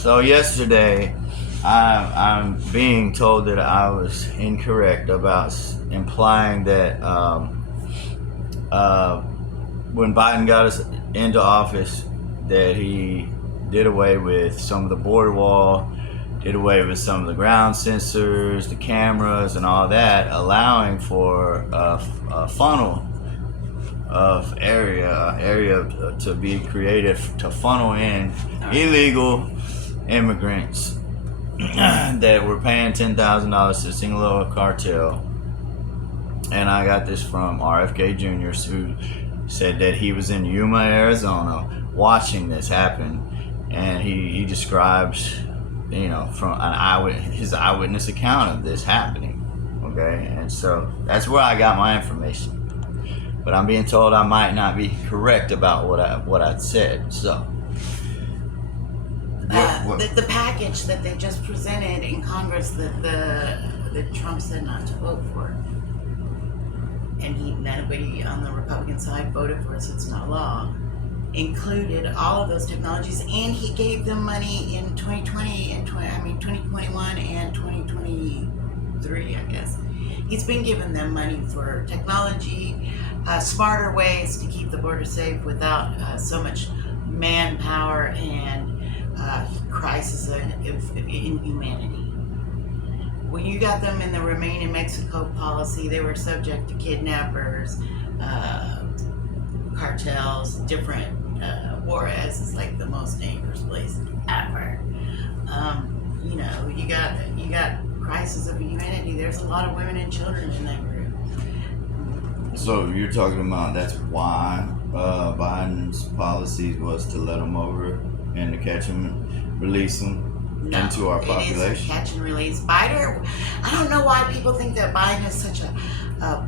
So yesterday, I'm being told that I was incorrect about implying that when Biden got us into office, that he did away with some of the border wall, did away with some of the ground sensors, the cameras, and all that, allowing for a funnel of area to be created to funnel in illegal immigrants that were paying $10,000 to a single little cartel. And I got this from RFK Jr., who said that he was in Yuma, Arizona, watching this happen, and he describes, from his eyewitness account of this happening. Okay, and so that's where I got my information. But I'm being told I might not be correct about what I said. So the package that they just presented in Congress that Trump said not to vote for, and nobody on the Republican side voted for it, so it's not law, included all of those technologies, and he gave them money in 2020 and 2021 and 2023, I guess. He's been giving them money for technology, smarter ways to keep the border safe without so much manpower and crisis of inhumanity. When you got them in the Remain in Mexico policy, they were subject to kidnappers, cartels, different. Juarez is like the most dangerous place ever. You got crisis of humanity. There's a lot of women and children in that group. So you're talking about that's why Biden's policy was to let them over and to catch them and release them into our population? It is a catch and release. Biden, I don't know why people think that Biden is such a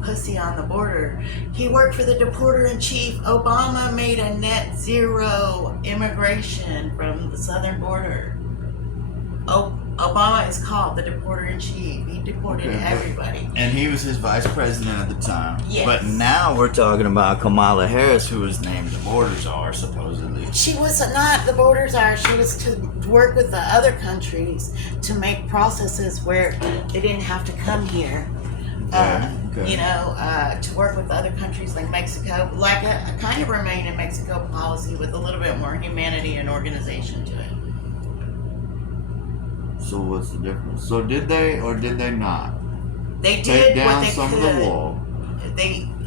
pussy on the border. He worked for the deporter-in-chief. Obama made a net zero immigration from the southern border. Obama is called the deporter-in-chief. He deported everybody. And he was his vice president at the time. Yes. But now we're talking about Kamala Harris, who was named the border czar, supposedly. She was not the border czar. She was to work with the other countries to make processes where they didn't have to come here. To work with other countries like Mexico, like a kind of Remain in Mexico policy with a little bit more humanity and organization to it. So what's the difference? So did they or did they not? They did take down what they some could. of the wall.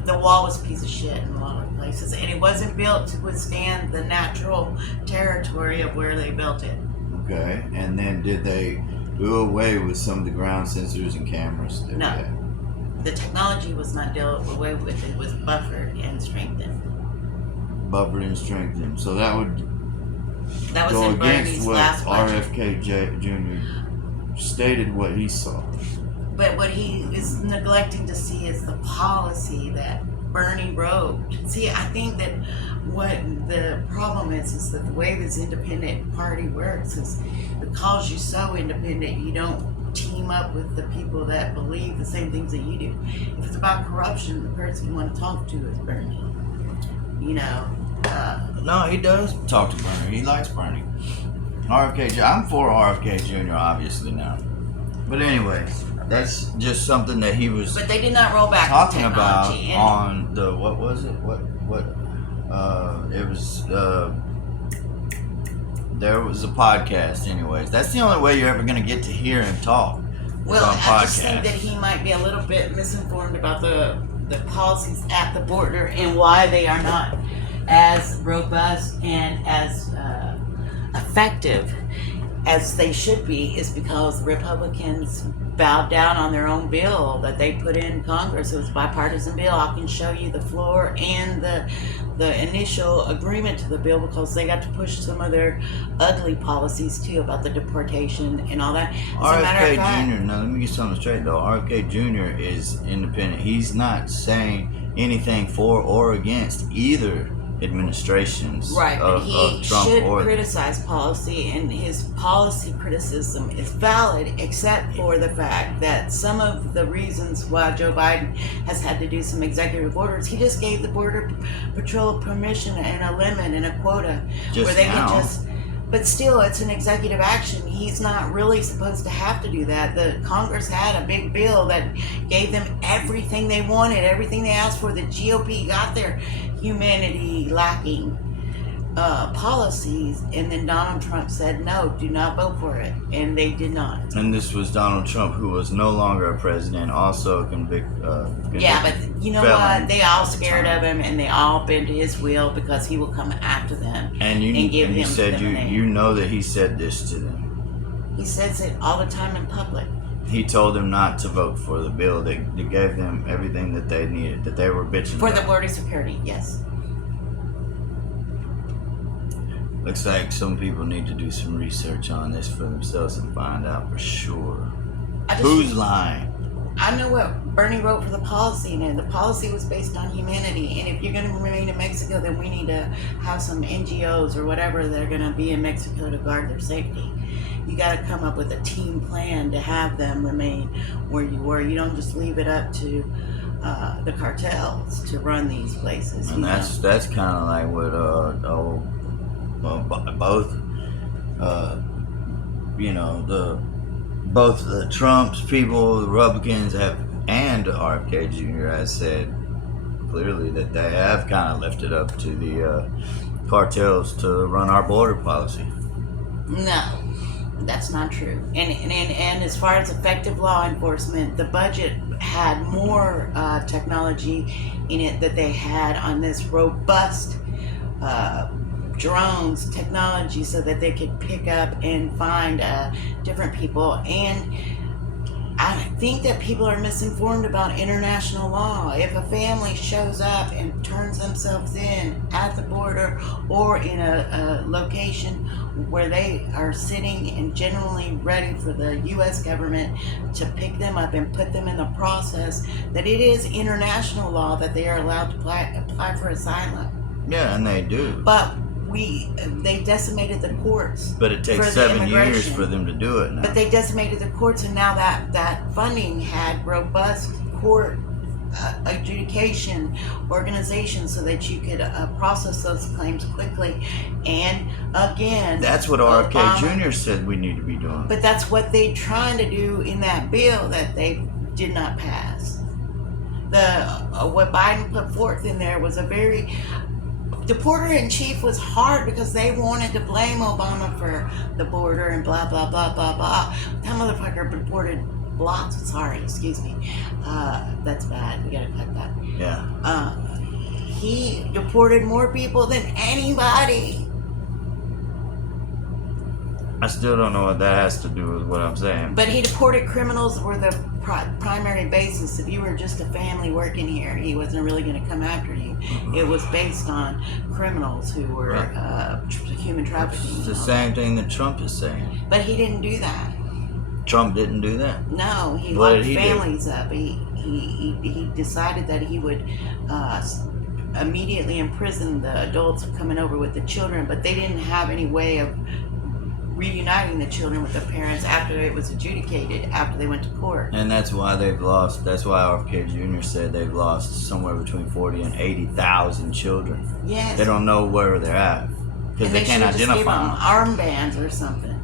The wall was a piece of shit in a lot of places, and it wasn't built to withstand the natural territory of where they built it. Okay, and then did they do away with some of the ground sensors and cameras? No. The technology was not dealt away with. It was buffered and strengthened. Buffered and strengthened. So that would was go in against Bernie's what last budget. RFK Jr. stated what he saw. But what he is neglecting to see is the policy that Bernie wrote. See, I think that what the problem is that the way this independent party works is because you're so independent, you don't team up with the people that believe the same things that you do. If it's about corruption, the person you want to talk to is Bernie. No, he does talk to Bernie. He likes Bernie. I'm for RFK Jr. obviously now. But anyway, that's just something that he was. But they did not roll back talking the about technology on the what was it? It was. There was a podcast, anyways. That's the only way you're ever going to get to hear him talk. Well, I just think that he might be a little bit misinformed about the policies at the border and why they are not as robust and as effective as they should be, is because Republicans bowed down on their own bill that they put in Congress. It was a bipartisan bill. I can show you the floor and the initial agreement to the bill because they got to push some of their ugly policies too about the deportation and all that. RFK Jr. Now let me get something straight though. RFK Jr. is independent. He's not saying anything for or against either administrations right, of he Trump should or criticize policy, and his policy criticism is valid except for the fact that some of the reasons why Joe Biden has had to do some executive orders, he just gave the Border Patrol permission and a limit and a quota Just where they now. can just But still, it's an executive action. He's not really supposed to have to do that. The Congress had a big bill that gave them everything they wanted, everything they asked for. The GOP got their humanity lacking policies, and then Donald Trump said, no, do not vote for it. And they did not. And this was Donald Trump, who was no longer a president, also convicted. Yeah, but you know what? They all scared of him, and they all bend to his will because he will come after them and give you him said lemonade. you know that he said this to them. He says it all the time in public. He told them not to vote for the bill that gave them everything that they needed, that they were bitching For about. the border security, yes. Looks like some people need to do some research on this for themselves and find out for sure. Who's lying? I know what Bernie wrote for the policy, and the policy was based on humanity. And if you're going to remain in Mexico, then we need to have some NGOs or whatever that are going to be in Mexico to guard their safety. You got to come up with a team plan to have them remain where you were. You don't just leave it up to the cartels to run these places. And that's kind of like what both the Trump's people, the Republicans have, and RFK Jr. has said clearly that they have kind of left it up to the cartels to run our border policy. No, that's not true. And as far as effective law enforcement, the budget had more technology in it that they had on this robust drones technology so that they could pick up and find different people. And I think that people are misinformed about international law. If a family shows up and turns themselves in at the border or in a location where they are sitting and generally ready for the U.S. government to pick them up and put them in the process, that it is international law that they are allowed to apply for asylum. Yeah, and they do. But they decimated the courts. But it takes 7 years for them to do it now. But they decimated the courts, and now that funding had robust court adjudication organizations so that you could process those claims quickly. And again, that's what RFK Jr. said we need to be doing. But that's what they trying to do in that bill that they did not pass. What Biden put forth in there was the Porter-in-Chief was hard because they wanted to blame Obama for the border and blah, blah, blah, blah, blah. That motherfucker deported lots. Sorry, excuse me. That's bad. We gotta cut that. Yeah. He deported more people than anybody. I still don't know what that has to do with what I'm saying. But he deported criminals were the primary basis. If you were just a family working here, he wasn't really going to come after you. It was based on criminals who were human trafficking. It's the same thing that Trump is saying. But he didn't do that. Trump didn't do that? No, he locked families up. He decided that he would immediately imprison the adults coming over with the children, but they didn't have any way of reuniting the children with their parents after it was adjudicated, after they went to court. And that's why they've lost, that's why RFK Jr. said they've lost somewhere between 40 and 80,000 children. Yes. They don't know where they're at because they can't identify them. Armbands or something.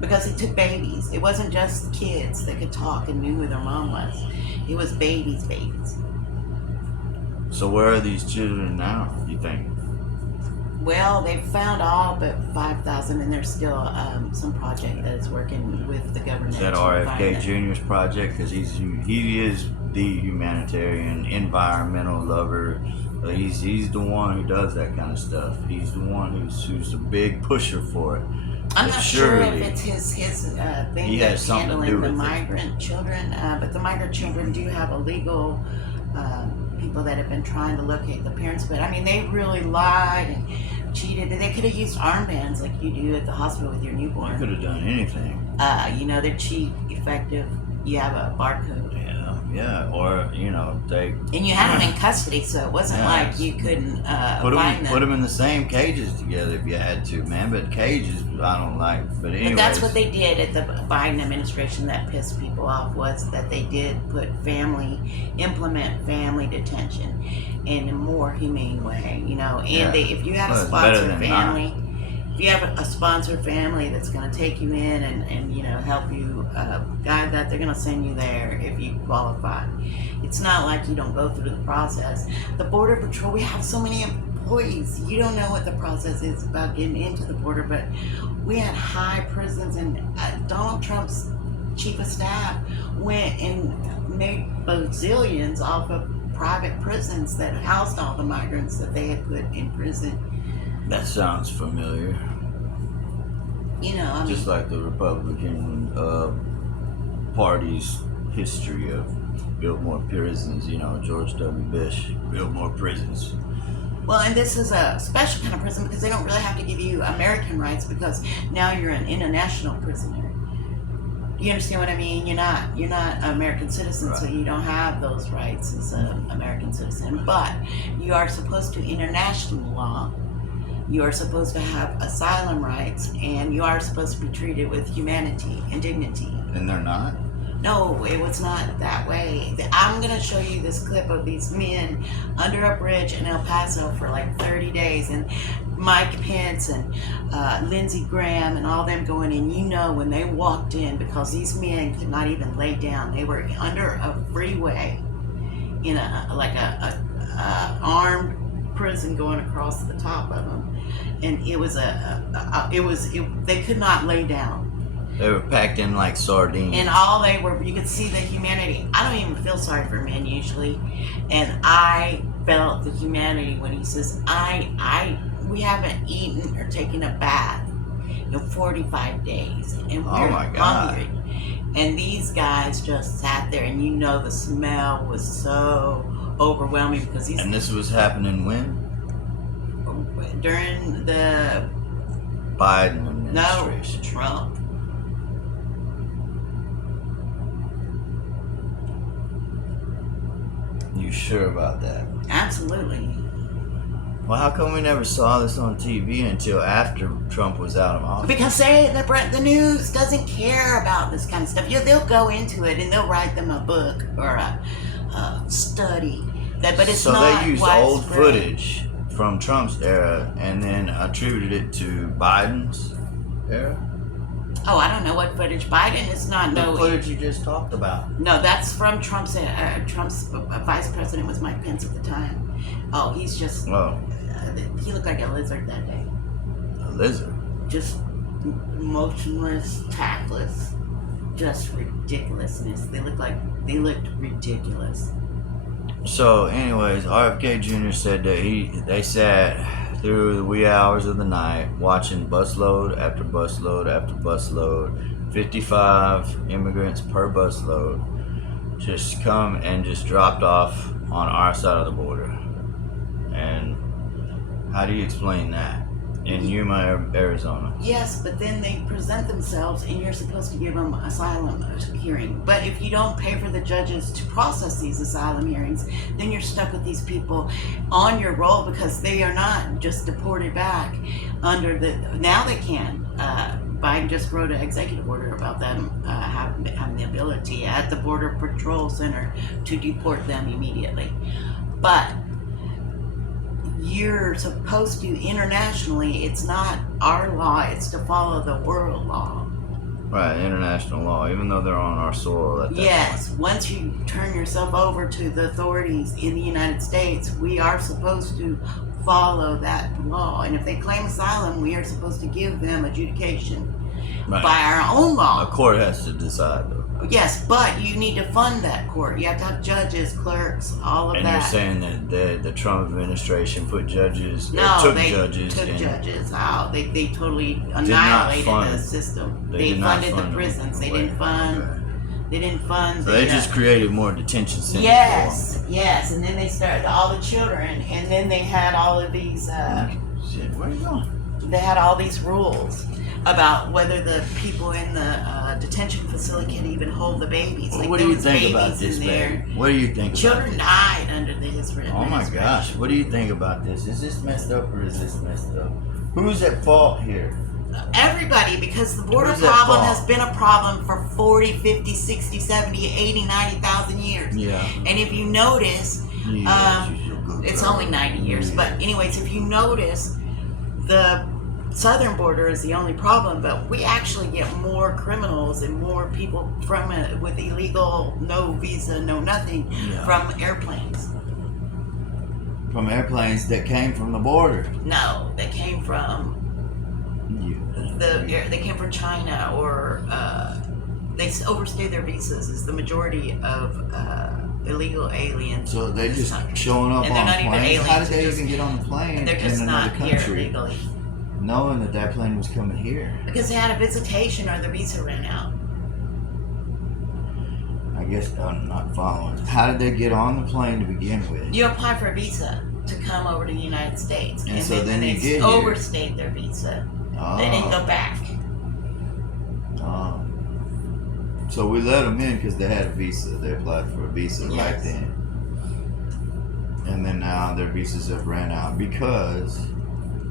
Because he took babies. It wasn't just kids that could talk and knew who their mom was. It was babies. So where are these children now, you think? Well, they found all but 5,000, and there's still some project that is working with the government. Is that RFK Jr.'s project? Because he is the humanitarian, environmental lover. He's the one who does that kind of stuff. He's the one who's a big pusher for it. I'm not sure if it's his thing he has something to do with with the migrant children, but the migrant children do have illegal people that have been trying to locate the parents. But I mean, they really lied and cheated. They could have used armbands like you do at the hospital with your newborn. They could have done anything. They're cheap, effective. You have a barcode. Yeah, or they. And you had them in custody, so it wasn't like you couldn't find them. Put them in the same cages together if you had to, man. But cages, I don't like. But anyway. But that's what they did at the Biden administration that pissed people off, was that they did implement family detention in a more humane way, And if you had a sponsored family, if you have a sponsored family that's going to take you in and help you guide that, they're going to send you there if you qualify. It's not like you don't go through the process. The Border Patrol, we have so many employees. You don't know what the process is about getting into the border, but we had high prisons, and Donald Trump's chief of staff went and made bazillions off of private prisons that housed all the migrants that they had put in prison. That sounds familiar. Just like the Republican Party's history of build more prisons. George W. Bush built more prisons. Well, and this is a special kind of prison because they don't really have to give you American rights because now you're an international prisoner. You understand what I mean? You're not an American citizen, right. So you don't have those rights as an American citizen. But you are supposed to international law. You are supposed to have asylum rights, and you are supposed to be treated with humanity and dignity. And they're not? No, it was not that way. I'm going to show you this clip of these men under a bridge in El Paso for like 30 days, and Mike Pence and Lindsey Graham and all them going in. When they walked in, because these men could not even lay down. They were under a freeway in a armed prison going across the top of them, and they could not lay down. They were packed in like sardines. And you could see the humanity. I don't even feel sorry for men usually. And I felt the humanity when he says, we haven't eaten or taken a bath in 45 days. And we're hungry. And these guys just sat there, and the smell was so overwhelming because And this was happening when? During the Biden administration. No, Trump. You sure about that? Absolutely. Well, how come we never saw this on TV until after Trump was out of office? Because the news doesn't care about this kind of stuff. They'll go into it and they'll write them a book or a study. But it's not So they used old widespread footage from Trump's era and then attributed it to Biden's era? Oh, I don't know what footage. Biden is not The footage you just talked about. No, that's from Trump's vice president was Mike Pence at the time. Oh, he's just... Oh. He looked like a lizard that day. A lizard? Just motionless, tactless, just ridiculousness. They looked ridiculous. So, anyways, RFK Jr. said that they sat through the wee hours of the night watching busload after busload after busload, 55 immigrants per busload, just come and just dropped off on our side of the border. And how do you explain that in Yuma, Arizona? Yes, but then they present themselves and you're supposed to give them asylum hearing. But if you don't pay for the judges to process these asylum hearings, then you're stuck with these people on your roll because they are not just deported back now they can. Biden just wrote an executive order about them having the ability at the Border Patrol Center to deport them immediately. But you're supposed to internationally, it's not our law, it's to follow the world law. Right, international law, even though they're on our soil at that Yes, point. once you turn yourself over to the authorities in the United States, we are supposed to follow that law. And if they claim asylum, we are supposed to give them adjudication by our own law. A court has to decide, though. Yes, but you need to fund that court. You have to have judges, clerks, all of and that. And you're saying that the Trump administration put judges, took judges. Wow, they totally annihilated the system. They funded the prisons. They didn't fund. So they just created more detention centers. Yes, and then they started all the children, and then they had all of these. Shit, where are you going? They had all these rules about whether the people in the detention facility can even hold the babies. Well, what do you think about this, man? What do you think? Children died under his administration. Oh my gosh, what do you think about this? Is this messed up or is this messed up? Who's at fault here? Everybody, because the border problem has been a problem for 40, 50, 60, 70, 80, 90,000 years. Yeah. And if you notice, it's only 90 years, but anyways, if you notice, the southern border is the only problem, but we actually get more criminals and more people from with illegal, no visa, no nothing, from airplanes. From airplanes that came from the border. No, they came from they came from China, or they overstayed their visas. Is the majority of illegal aliens. So they're just showing up and on not even planes. aliens, How did they just, even get on the plane they're just in not another here country, legally? knowing that that plane was coming here? Because they had a visitation or the visa ran out. I guess I'm not following. How did they get on the plane to begin with? You apply for a visa to come over to the United States, And so then they you get overstayed their visa. Oh. They didn't go back. Oh. So we let them in because they had a visa. They applied for a visa right then. And then now their visas have ran out because...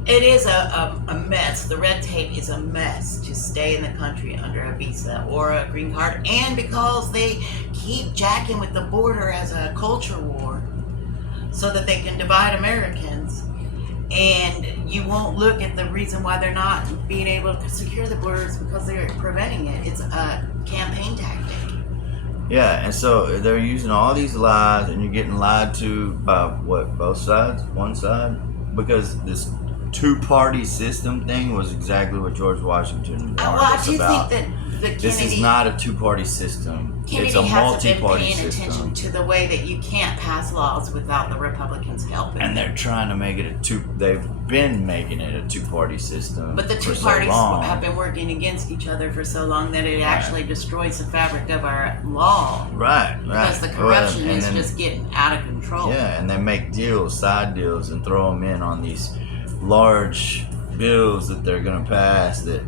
It is a mess. The red tape is a mess to stay in the country under a visa or a green card. And because they keep jacking with the border as a culture war so that they can divide Americans. And you won't look at the reason why they're not being able to secure the borders, because they're preventing it. It's a campaign tactic. Yeah, and so they're using all these lies, and you're getting lied to by what, both sides? One side? Because this two-party system thing was exactly what George Washington warned us about. Think that This is not a two-party system. It's a hasn't been multi-party paying system. attention to the way that you can't pass laws without the Republicans helping. And they're trying to make it a two. They've been making it a two-party system. But the two for parties so long. have been working against each other for so long that it actually destroys the fabric of our law. Right. Because the corruption is just getting out of control. Yeah, and they make deals, side deals, and throw them in on these large bills that they're going to pass that,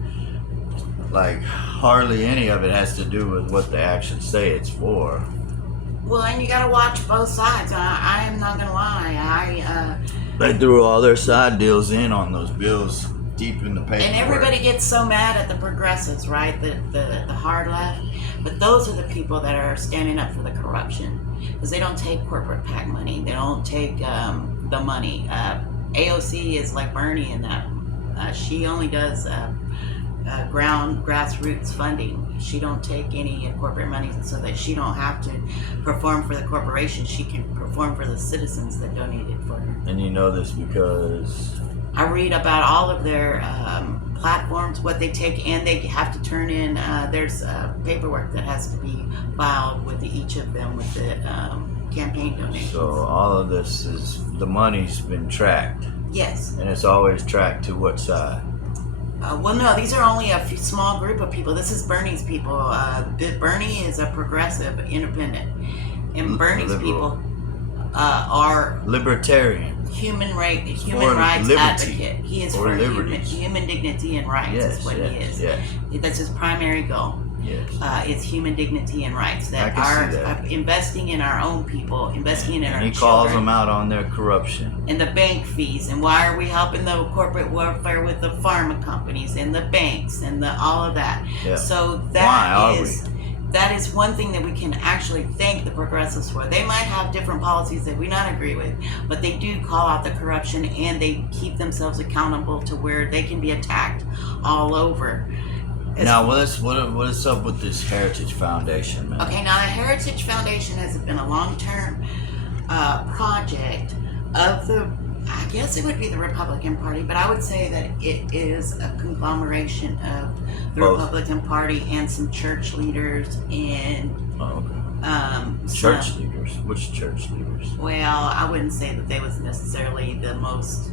like, hardly any of it has to do with what they actually say it's for. Well, and you got to watch both sides. I am not going to lie. They threw all their side deals in on those bills deep in the paper. And everybody gets so mad at the progressives, right? The hard left. But those are the people that are standing up for the corruption. Because they don't take corporate PAC money. They don't take the money. AOC is like Bernie in that. She only does grassroots funding. She don't take any corporate money so that she don't have to perform for the corporation. She can perform for the citizens that donated for her. And you know this because... I read about all of their platforms, what they take, and they have to turn in, there's paperwork that has to be filed with each of them with the campaign donations. So all of this is, the money's been tracked. Yes. And it's always tracked to what side? Well, no, these are only a small group of people. This is Bernie's people. Bernie is a progressive independent. And Bernie's liberal. People are libertarian. Human rights liberty. advocate. He is or for human dignity and rights. Yes, is what he is. Yes. That's his primary goal. Yes. Is human dignity and rights. That I are can see that. Investing in our own people, investing in our And he children. calls them out on their corruption. And the bank fees, and why are we helping the corporate welfare with the pharma companies and the banks and all of that? Yeah. So that is one thing that we can actually thank the progressives for. They might have different policies that we not agree with, but they do call out the corruption and they keep themselves accountable to where they can be attacked all over. Now, what is up with this Heritage Foundation, man? Okay, now the Heritage Foundation has been a long-term project of I guess it would be the Republican Party, but I would say that it is a conglomeration of the Both. Republican Party and some church leaders and Church leaders? Which church leaders? Well, I wouldn't say that they was necessarily the most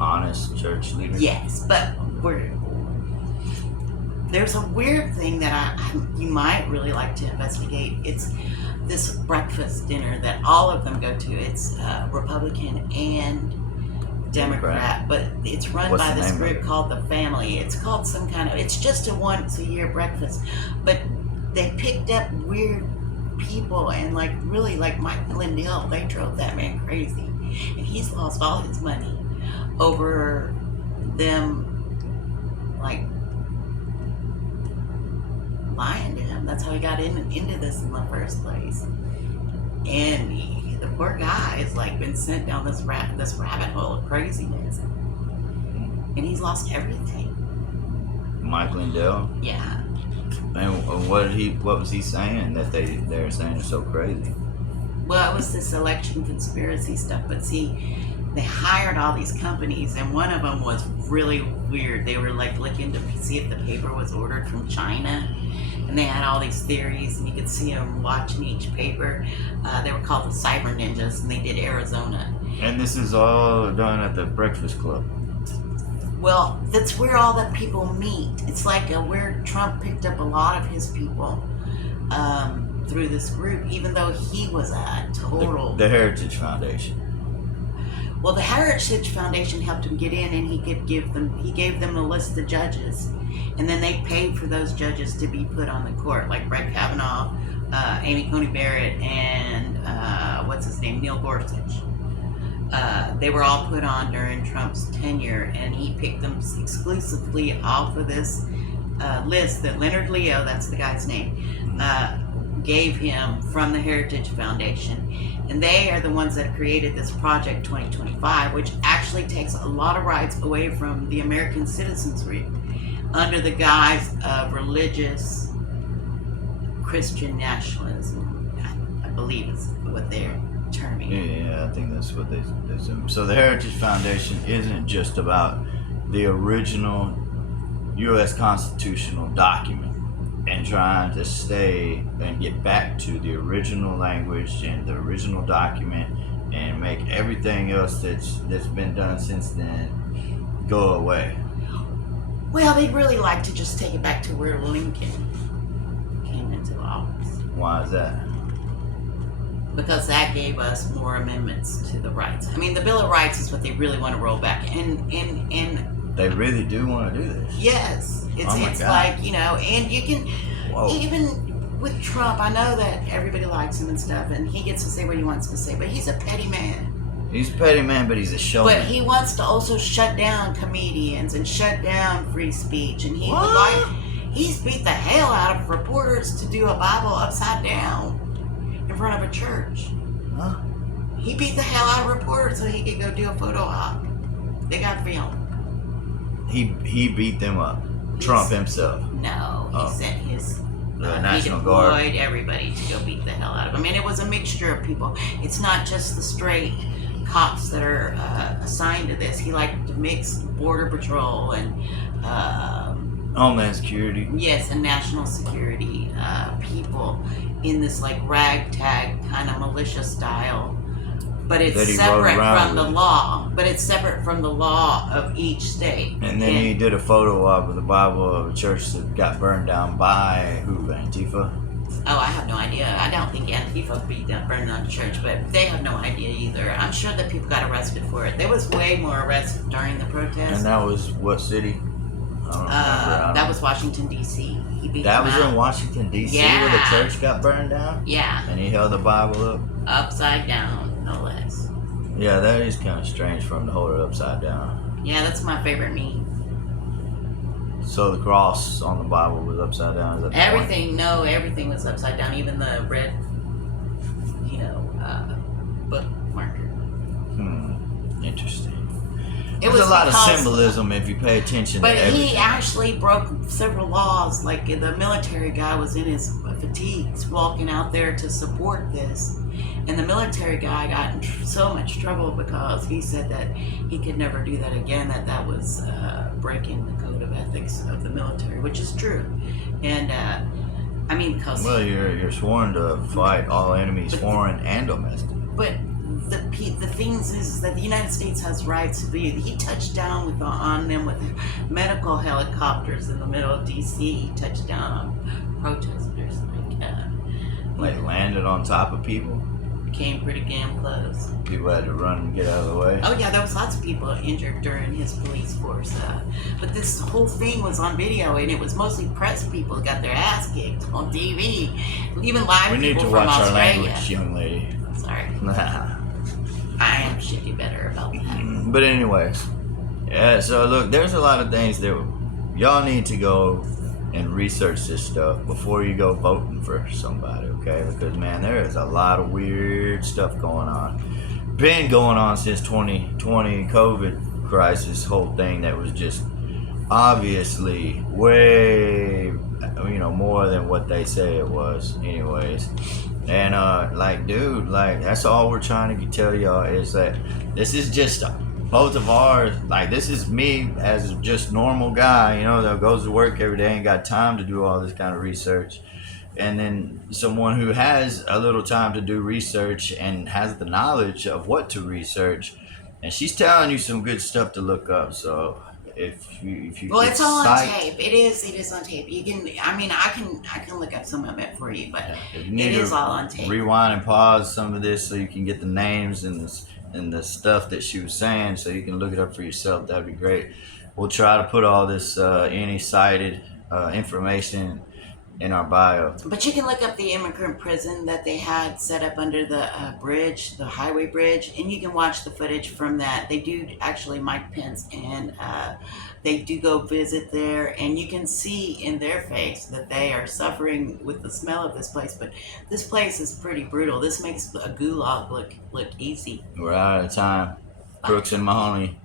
honest church leaders? Yes, but there's a weird thing that you might really like to investigate. It's this breakfast dinner that all of them go to. It's Republican and Democrat, but it's run by this group called the Family. It's called some kind of, it's just a once-a-year breakfast, but they picked up weird people and really like Mike Lindell. They drove that man crazy, and he's lost all his money over them lying to him. That's how he got into this in the first place. And the poor guy has been sent down this rabbit hole of craziness. and he's lost everything. Mike Lindell. Yeah. And what was he saying that they're saying is so crazy? Well, it was this election conspiracy stuff, but see, they hired all these companies, and one of them was really weird. They were like looking to see if the paper was ordered from China, and they had all these theories, and you could see them watching each paper. They were called the Cyber Ninjas, and they did Arizona. And this is all done at the Breakfast Club. Well, that's where all the people meet. It's like where Trump picked up a lot of his people through this group, even though he was a total... The Heritage Foundation. Well, the Heritage Foundation helped him get in, and he gave them a list of judges, and then they paid for those judges to be put on the court, like Brett Kavanaugh, Amy Coney Barrett, and what's his name, Neil Gorsuch. They were all put on during Trump's tenure, and he picked them exclusively off of this list that Leonard Leo, that's the guy's name, gave him from the Heritage Foundation. And they are the ones that created this Project 2025, which actually takes a lot of rights away from the American citizenry under the guise of religious Christian nationalism, I believe is what they're terming. Yeah, I think that's what they assume. So the Heritage Foundation isn't just about the original U.S. constitutional document and trying to stay and get back to the original language and the original document and make everything else that's been done since then go away. Well, they'd really like to just take it back to where Lincoln came into office. Why is that? Because that gave us more amendments to the rights. I mean, the Bill of Rights is what they really want to roll back. And they really do want to do this. Yes. It's God. like, you know, and you can, even with Trump, I know that everybody likes him and stuff, and he gets to say what he wants to say, but he's a petty man. He's a petty man, but he's a showman. But he wants to also shut down comedians and shut down free speech, and he's beat the hell out of reporters to do a Bible upside down in front of a church. Huh? He beat the hell out of reporters so he could go do a photo op. They got film. He beat them up. Trump himself. No, he sent his National he Guard. deployed everybody to go beat the hell out of him. And it was a mixture of people. It's not just the straight cops that are assigned to this. He liked to mix Border Patrol and Homeland Security. yes, and national security people in this like ragtag kind of militia style. But it's separate from the law. But it's separate from the law of each state. And then he did a photo op with the Bible of a church that got burned down by who? Antifa? Oh, I have no idea. I don't think Antifa burned down the church, but they have no idea either. I'm sure that people got arrested for it. There was way more arrests during the protest. And that was what city? I don't remember. That was Washington, D.C. He beat That them was out. in Washington, D.C. Yeah. where the church got burned down? Yeah. And he held the Bible up? Upside down, no less. Yeah, that is kind of strange for him to hold it upside down. Yeah, that's my favorite meme. So the cross on the Bible was upside down? Is that the Everything was upside down, even the red, bookmarker. Interesting. It There's was a lot of because- symbolism if you pay attention But to everything. he actually broke several laws. Like the military guy was in his fatigues walking out there to support this. And the military guy got in so much trouble because he said that he could never do that again, that was breaking the code of ethics of the military, which is true. And, because... Well, you're sworn to fight all enemies, foreign and domestic. But the things is that the United States has rights. He touched down on them with medical helicopters in the middle of D.C. He touched down on protesters. Like landed on top of people? Came pretty damn close. People had to run and get out of the way? Oh yeah, there was lots of people injured during his police force. But this whole thing was on video, and it was mostly press people who got their ass kicked on TV. Even live We need people to from watch our Australia. language, young lady. Sorry, I am shitty better about that. But anyways, yeah, so look, there's a lot of things that y'all need to go and research this stuff before you go voting for somebody, okay? Because, man, there is a lot of weird stuff going on. Been going on since 2020, COVID overpriced this whole thing that was just obviously way, more than what they say it was, anyways. And like, dude, like that's all we're trying to tell y'all is that this is just both of ours. Like, this is me as just normal guy, that goes to work every day and got time to do all this kind of research. And then someone who has a little time to do research and has the knowledge of what to research, and she's telling you some good stuff to look up. So if you Well, get it's all on psyched, tape. It is on tape. You can. I mean, I can look up some of it for you, but if you need it to is all on tape. rewind and pause some of this so you can get the names and the stuff that she was saying, so you can look it up for yourself. That'd be great. We'll try to put all this any cited information in our bio. But you can look up the immigrant prison that they had set up under the bridge, the highway bridge, and you can watch the footage from that. They do actually, Mike Pence, and they do go visit there, and you can see in their face that they are suffering with the smell of this place. But this place is pretty brutal. This makes a gulag look easy. We're out of time. Crooks and Mahoney.